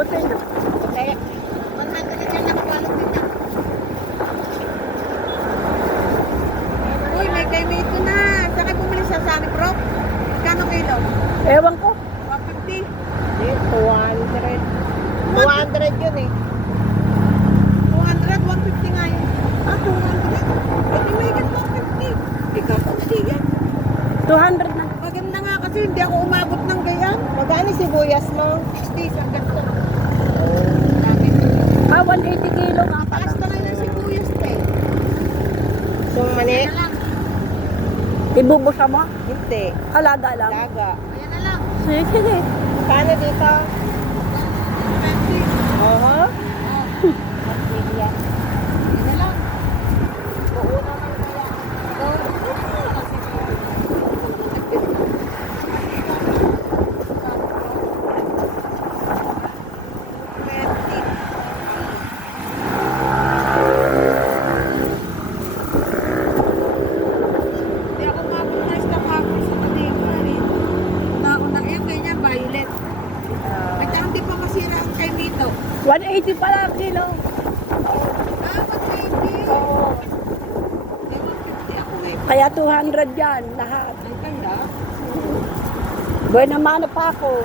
Puti na. Kaya, 100 yan ang quality na. Uy, may kay Mito na. Saan kayo bumili sa Sunny Brook? Kano kilo? Ewan ko. 150. Hindi, 200. 200 yun eh. 200, 150 nga yun. Ah, 200? Pwede may higit 150. Ikaw, pagsi yan. 200 na. Maganda nga kasi hindi ako umabot ng ganyan. Magkano sibuyas mo? 60 sa ganito. Ah, 180 kilo nga pala. Taas na ngayon ang sibuyas, te. Yung mani? Ayan na lang. Ibubusa mo? Hindi. Alaga lang. Laga. Ayan na lang. Sige. Paano dito? 20. Oo. Ayan na lang. Oo naman kaya. Hindi ako makakunas na ako sa Manila. Una ako na yun, ganyan, violet. At saka hindi pa masira ang kay Mito. 180 pala kilo. Ah, mag-baby. Oo. May 150 ako eh. Kaya 200 yan lahat. Ang ganda. Buwan naman pa ako.